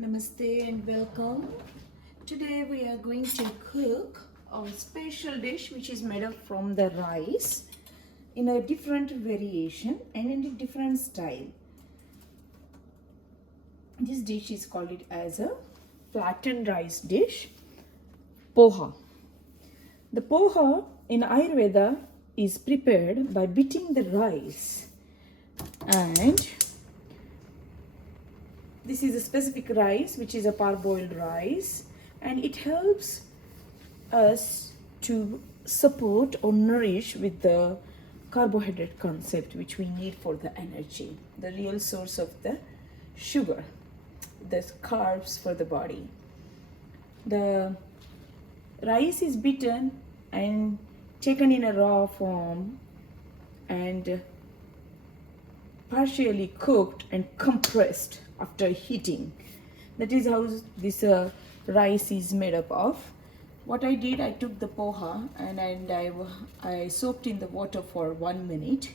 Namaste and welcome. Today we are going to cook a special dish which is made up from the rice in a different variation and in a different style. This dish is called it as a flattened rice dish, poha. The poha in Ayurveda is prepared by beating the rice, and this is a specific rice which is a parboiled rice, and it helps us to support or nourish with the carbohydrate concept which we need for the energy, the real source of the sugar, the carbs for the body. The rice is beaten and taken in a raw form and partially cooked and compressed after heating. That is how this rice is made up of. What I did, I took the poha and I soaked in the water for 1 minute,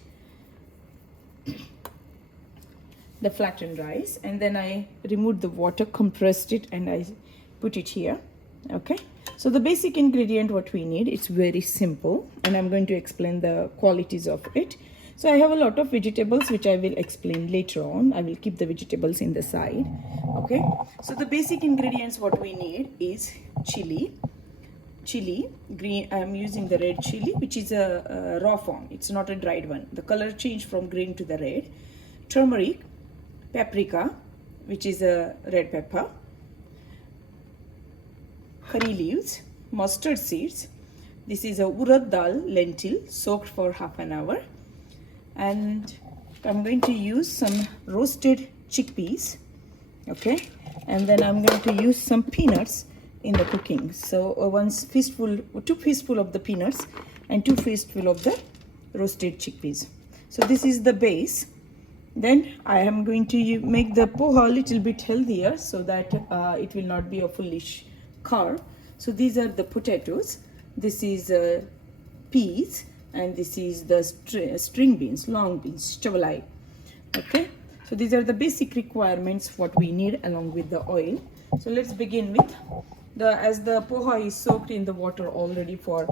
the flattened rice, and then I removed the water, compressed it, and I put it here. Okay, so the basic ingredient what we need, it's very simple, and I'm going to explain the qualities of it. So I have a lot of vegetables which I will explain later on. I will keep the vegetables in the side. Okay, so the basic ingredients what we need is chili green. I'm using the red chili, which is a raw form, it's not a dried one. The color changed from green to the red. Turmeric, paprika, which is a red pepper, curry leaves, mustard seeds. This is a urad dal, lentil, soaked for half an hour. And I'm going to use some roasted chickpeas, okay, and then I'm going to use some peanuts in the cooking. So two fistful of the peanuts and 2 fistful of the roasted chickpeas. So this is the base. Then I am going to make the poha a little bit healthier so that it will not be a foolish carb. So these are the potatoes, this is peas, and this is the string beans, long beans, chavalai. Okay, so these are the basic requirements what we need along with the oil. So let's begin with as the poha is soaked in the water already for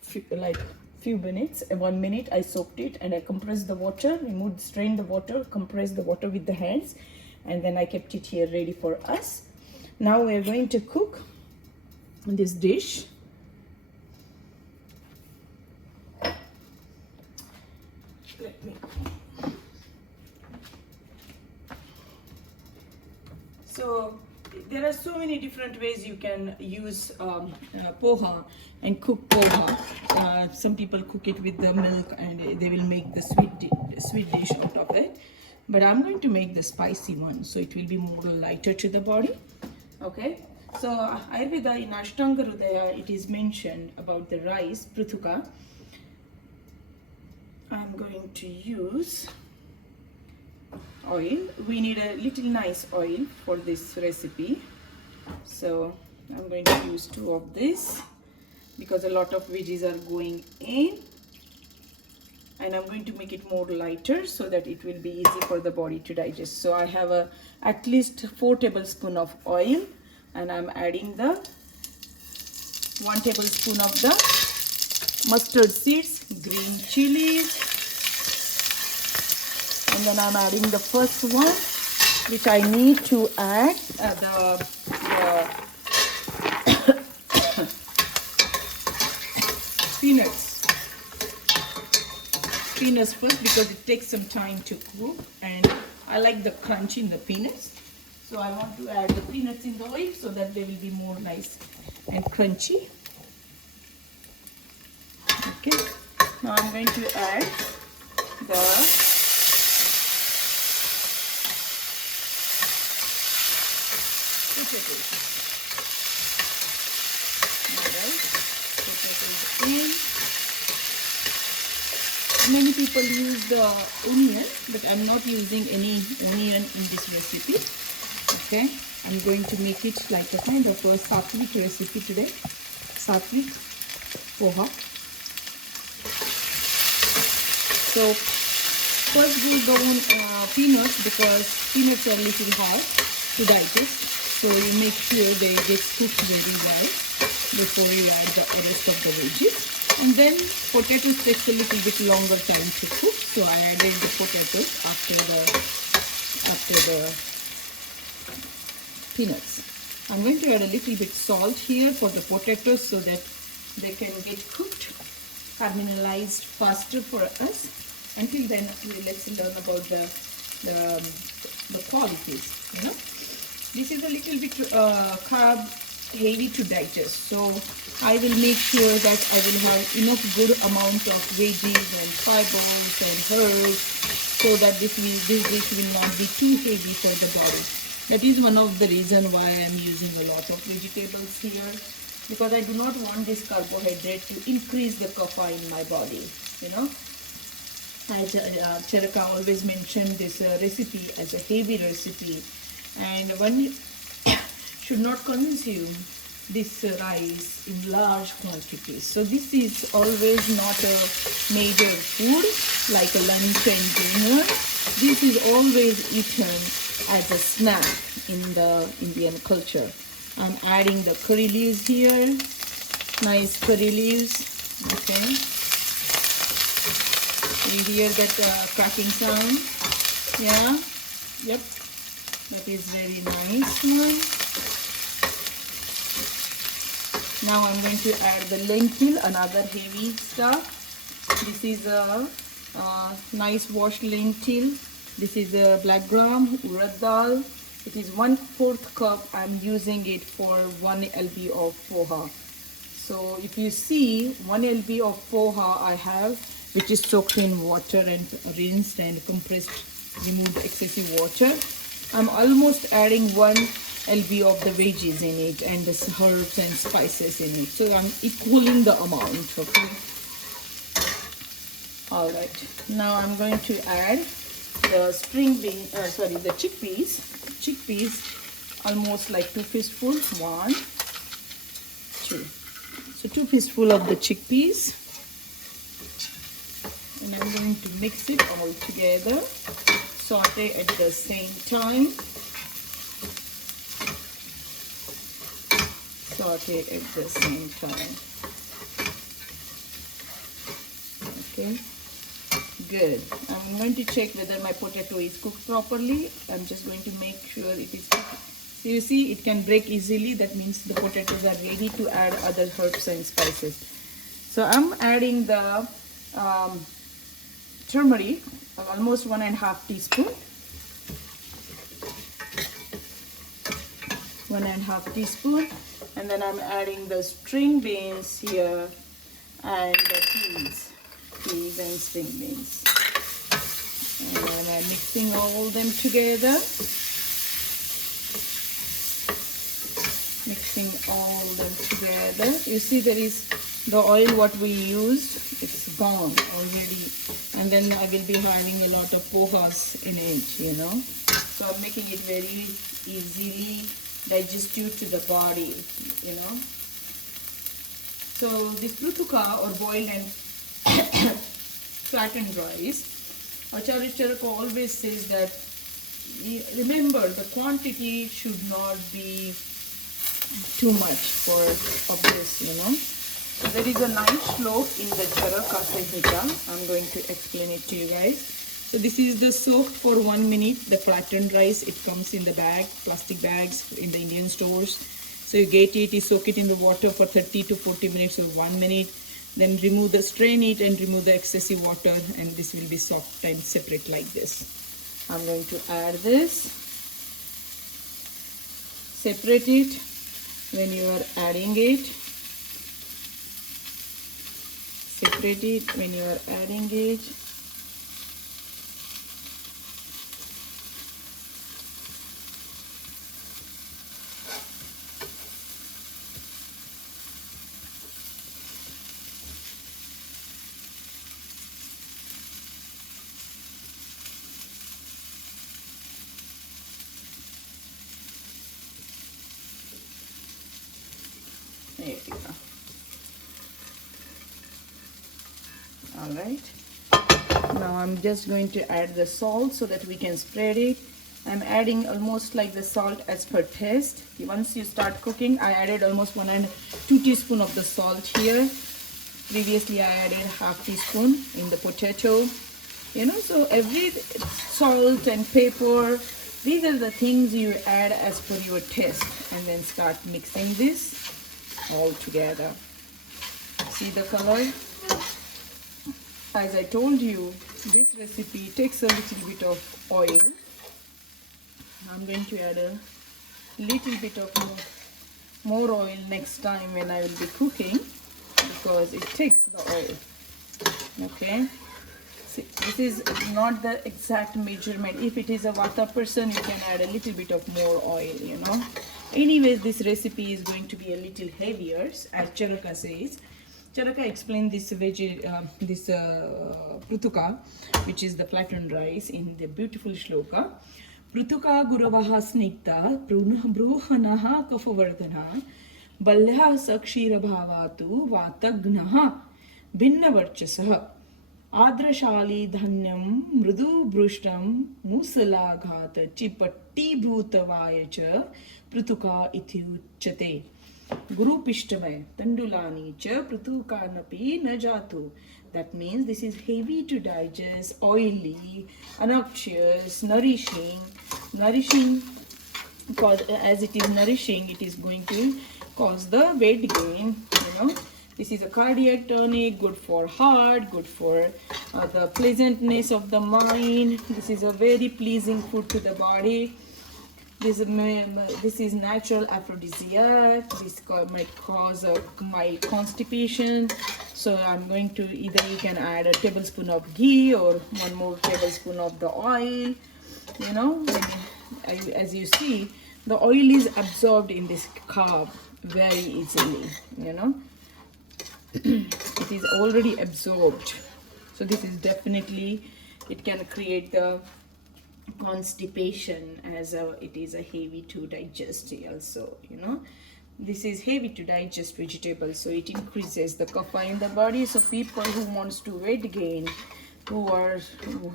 few minutes, 1 minute. I soaked it and I compressed the water, strained the water, compressed the water with the hands, and then I kept it here ready for us. Now we are going to cook this dish. So there are so many different ways you can use poha and cook poha. Some people cook it with the milk and they will make the sweet dish out of it, but I'm going to make the spicy one, so it will be more lighter to the body. Okay, so Ayurveda in Ashtanga Hridaya it is mentioned about the rice pruthuka. I'm going to use oil. We need a little nice oil for this recipe, so I'm going to use 2 of this because a lot of veggies are going in, and I'm going to make it more lighter so that it will be easy for the body to digest. So I have at least 4 tablespoons of oil, and I'm adding the 1 tablespoon of the mustard seeds, green chilies, and then I'm adding the first one which I need to add the peanuts first because it takes some time to cook and I like the crunch in the peanuts, so I want to add the peanuts in the oil so that they will be more nice and crunchy. Okay, now I'm going to add the potatoes. Alright, potatoes in. Many people use the onion, but I'm not using any onion in this recipe. Okay, I'm going to make it like a kind of a sattvic recipe today. Sattvic poha. So first we go on peanuts because peanuts are a little hard. to digest. So you make sure they get cooked very well before you add the rest of the veggies. And then potatoes takes a little bit longer time to cook. So I added the potatoes after the peanuts. I'm going to add a little bit salt here for the potatoes so that they can get cooked, caramelized faster for us. Until then, let's learn about the qualities. This is a little bit carb heavy to digest, so I will make sure that I will have enough good amount of veggies and fibers and herbs so that this dish will not be too heavy for the body. That is one of the reason why I am using a lot of vegetables here, because I do not want this carbohydrate to increase the kapha in my body. As Charaka always mentioned this recipe as a heavy recipe, and one should not consume this rice in large quantities. So this is always not a major food like a lunch and dinner. This is always eaten as a snack in the Indian culture. I'm adding the curry leaves here, nice curry leaves. Okay, you hear that cracking sound? Yeah, yep, that is very nice one. Now I'm going to add the lentil, another heavy stuff. This is a nice washed lentil. This is a black gram, urad dal. It is 1/4 cup. I'm using it for 1 lb of poha. So if you see 1 lb of poha I have, which is soaked in water and rinsed and compressed, removed excessive water. I'm almost adding 1 lb of the veggies in it and the herbs and spices in it. So I'm equaling the amount. Okay. All right. Now I'm going to add the the chickpeas. Chickpeas, almost like 2 fistfuls. 1, 2. So 2 fistfuls of the chickpeas. And I'm going to mix it all together, saute at the same time, saute at the same time. Okay, good. I'm going to check whether my potato is cooked properly. I'm just going to make sure it is cooked. So you see, it can break easily. That means the potatoes are ready to add other herbs and spices. So I'm adding the turmeric, almost 1.5 teaspoon. 1.5 teaspoon. And then I'm adding the string beans here and the peas and string beans. And then I'm mixing all them together. Mixing all them together. You see, there is the oil what we used, it's gone already. And then I will be having a lot of pohas in it, So I'm making it very easily digestive to the body, So this prutuka or boiled and flattened rice, Acharya Charaka always says that, remember, the quantity should not be too much of this, So there is a nice slope in the Charaka Samhita. I'm going to explain it to you guys. So this is the soaked for 1 minute, the flattened rice. It comes in the bag, plastic bags in the Indian stores. So you get it, you soak it in the water for 30 to 40 minutes or 1 minute. Then strain it and remove the excessive water, and this will be soft and separate like this. I'm going to add this. Separate it when you are adding it. Separate it when you are adding it. There you go. All right. Now I'm just going to add the salt so that we can spread it. I'm adding almost like the salt as per taste. Once you start cooking, I added almost 2 teaspoons of the salt here. Previously I added half teaspoon in the potato. You know, so every salt and pepper, these are the things you add as per your taste, and then start mixing this all together. See the color? As I told you, this recipe takes a little bit of oil. I'm going to add a little bit of more oil next time when I will be cooking, because it takes the oil. Okay, see, this is not the exact measurement. If it is a vata person, you can add a little bit of more oil, you know. Anyways, this recipe is going to be a little heavier, as Charaka says. Charaka explained this prutuka, which is the flattened rice, in the beautiful shloka. Prutuka guravaha snigta bruhanaha kafavardhana balya sakshira bhavatu vatagnaha भिन्नवर्चसः आद्रशाली धन्यं मृदु भृष्टं मूसलाघात चिपट्टीभूतवाय च पृथुका इति उच्यते गुरुपिष्टमय तण्डुलानि च पृथुकानपि न जातु. That means this is heavy to digest, oily, obnoxious, nourishing, because as it is nourishing, it is going to cause the weight gain, you know. This is a cardiac tonic, good for heart, good for the pleasantness of the mind. This is a very pleasing food to the body. This is natural aphrodisiac. This might cause a mild constipation. So I'm going to, either you can add a tablespoon of ghee or 1 more tablespoon of the oil. You know, as you see, the oil is absorbed in this carb very easily, you know. It is already absorbed. So this is definitely, it can create the constipation, as it is a heavy to digest also, you know. This is heavy to digest vegetable, so it increases the kapha in the body. So people who wants to weight gain, who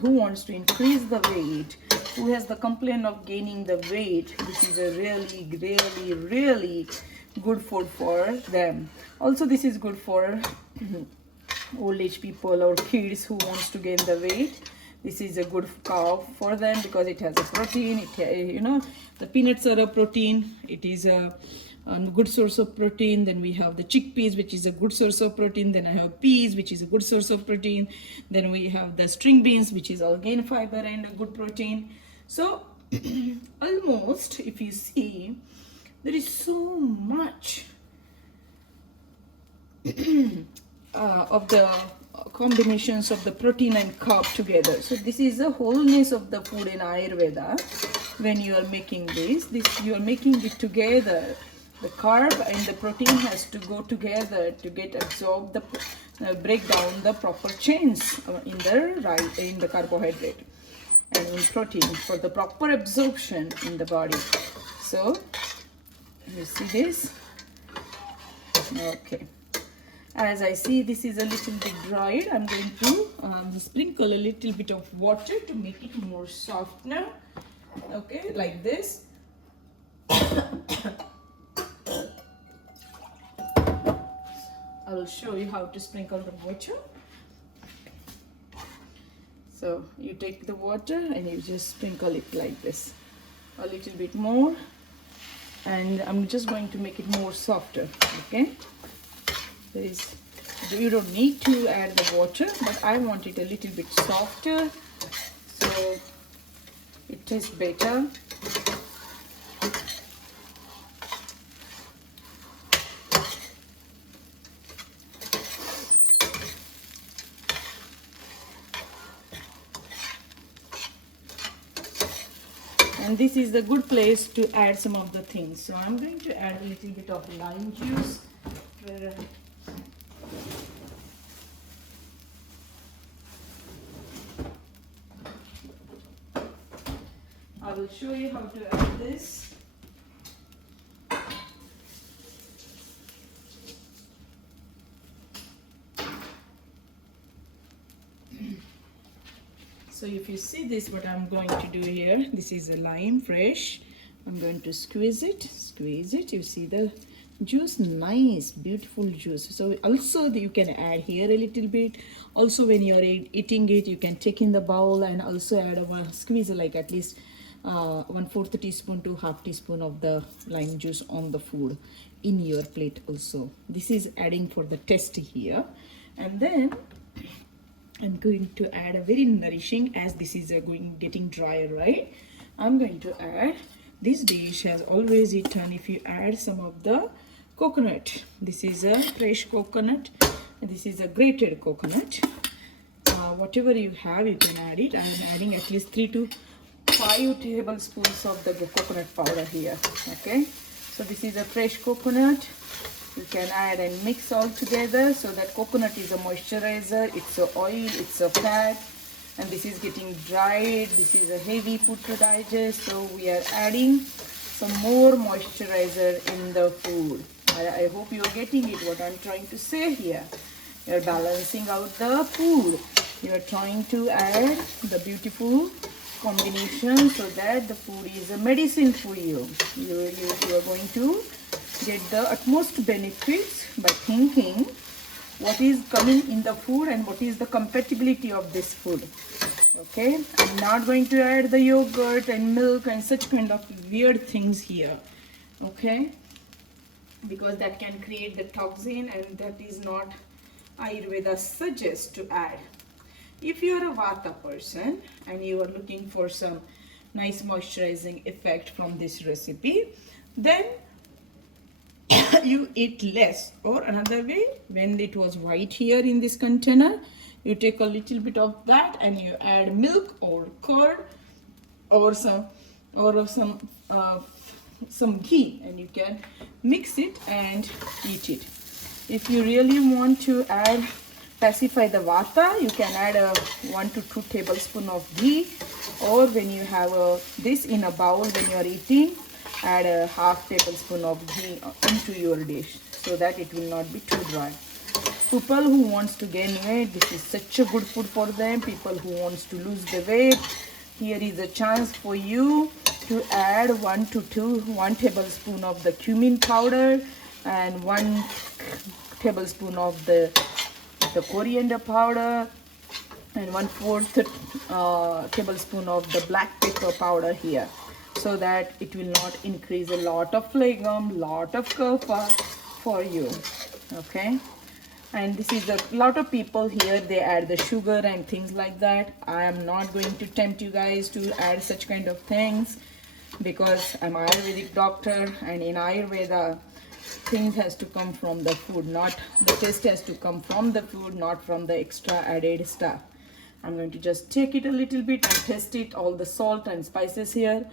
wants to increase the weight, who has the complaint of gaining the weight, this is a really good food for them. Also, this is good for old age people or kids who wants to gain the weight. This is a good carb for them because it has a protein. It, you know, the peanuts are a protein. It is a good source of protein. Then we have the chickpeas, which is a good source of protein. Then I have peas, which is a good source of protein. Then we have the string beans, which is again fiber and a good protein. So almost, if you see, there is so much of the combinations of the protein and carb together. So this is the wholeness of the food in Ayurveda. When you are making this you are making it together. The carb and the protein has to go together to get absorbed, the break down the proper chains in the carbohydrate and in protein for the proper absorption in the body. So you see this? Okay. As I see this is a little bit dried, I'm going to sprinkle a little bit of water to make it more softer. Okay, like this. I will show you how to sprinkle the water. So you take the water and you just sprinkle it like this, a little bit more, and I'm just going to make it more softer. Okay, you don't need to add the water, but I want it a little bit softer so it tastes better. And this is the good place to add some of the things. So I'm going to add a little bit of lime juice. I will show you how to add this. So if you see this, what I'm going to do here, this is a lime fresh. I'm going to squeeze it. You see the juice, nice beautiful juice. So also you can add here a little bit. Also when you're eating it, you can take in the bowl and also add a squeeze, like at least 1/4 teaspoon to half teaspoon of the lime juice on the food in your plate also. This is adding for the taste here. And then I'm going to add a very nourishing, as this is getting drier, right? I'm going to add, this dish has always eaten if you add some of the coconut. This is a fresh coconut. This is a grated coconut. Whatever you have, you can add it. I'm adding at least 3 to 5 tablespoons of the coconut powder here. Okay, so this is a fresh coconut. You can add and mix all together. So that coconut is a moisturizer, it's a oil, it's a fat, and this is getting dried. This is a heavy food to digest, so we are adding some more moisturizer in the food. I hope you're getting it, what I'm trying to say here. You're balancing out the food. You're trying to add the beautiful combination so that the food is a medicine for you. You are going to get the utmost benefits by thinking what is coming in the food and what is the compatibility of this food. Okay, I'm not going to add the yogurt and milk and such kind of weird things here. Okay, because that can create the toxin, and that is not Ayurveda suggests to add. If you are a Vata person and you are looking for some nice moisturizing effect from this recipe, then you eat less. Or another way, when it was white here in this container, you take a little bit of that and you add milk or curd or some ghee, and you can mix it and eat it. If you really want to pacify the vata, you can add 1 to 2 tablespoons of ghee, or when you have this in a bowl when you are eating, add a half tablespoon of ghee into your dish so that it will not be too dry. People who wants to gain weight, this is such a good food for them. People who wants to lose the weight, here is a chance for you to add 1 tablespoon of the cumin powder and 1 tablespoon of the coriander powder and 1/4 tablespoon of the black pepper powder here, so that it will not increase a lot of phlegm, lot of kapha for you. Okay, and this is a lot of people here, they add the sugar and things like that. I am not going to tempt you guys to add such kind of things, because I'm an Ayurvedic doctor, and in Ayurveda things has to come from the food, not the taste has to come from the food, not from the extra added stuff. I'm going to just take it a little bit and test it, all the salt and spices here.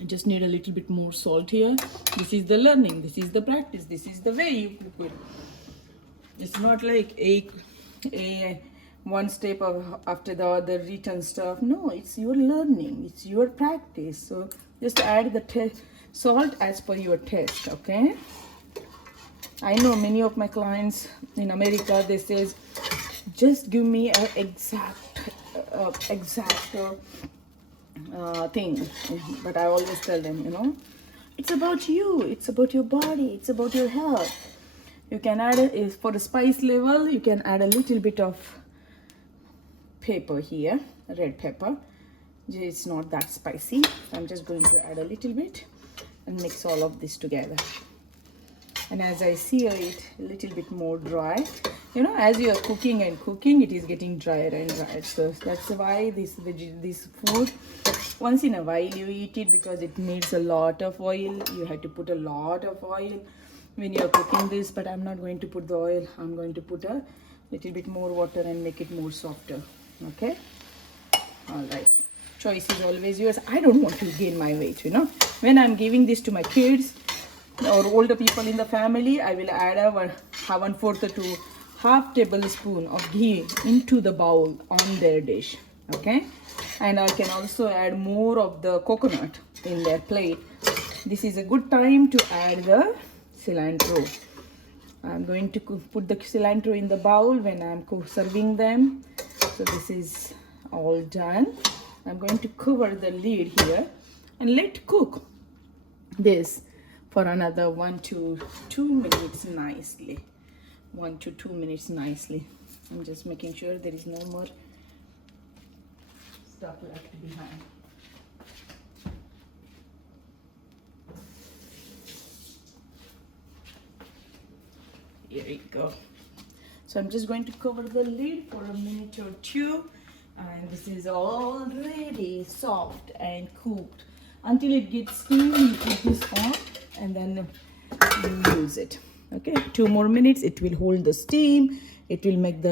I just need a little bit more salt here. This is the learning, this is the practice, this is the way you cook it. It's not like a one step after the other written stuff. No, it's your learning, it's your practice. So just add the salt as per your taste. Okay, I know many of my clients in America, they says just give me an exact thing, but I always tell them, it's about you, it's about your body, it's about your health. You can add for the spice level, you can add a little bit of pepper here, red pepper. It's not that spicy. I'm just going to add a little bit and mix all of this together. And as I sear it a little bit more dry, as you are cooking and cooking, it is getting drier and drier. So that's why this food, once in a while you eat it, because it needs a lot of oil. You have to put a lot of oil when you are cooking this, but I'm not going to put the oil. I'm going to put a little bit more water and make it more softer. Okay, all right, choice is always yours. I don't want to gain my weight. When I'm giving this to my kids or older people in the family, I will add a 1/4 to half tablespoon of ghee into the bowl on their dish. Okay, and I can also add more of the coconut in their plate. This is a good time to add the cilantro. I'm going to put the cilantro in the bowl when I'm serving them. So this is all done. I'm going to cover the lid here and let cook this for another 1 to 2 minutes nicely. 1 to 2 minutes nicely. I'm just making sure there is no more stuff left behind. Here we go. So I'm just going to cover the lid for a minute or two, and this is already soft and cooked. Until it gets steamy, you put this on and then you use it. Okay, 2 more minutes. It will hold the steam. It will make the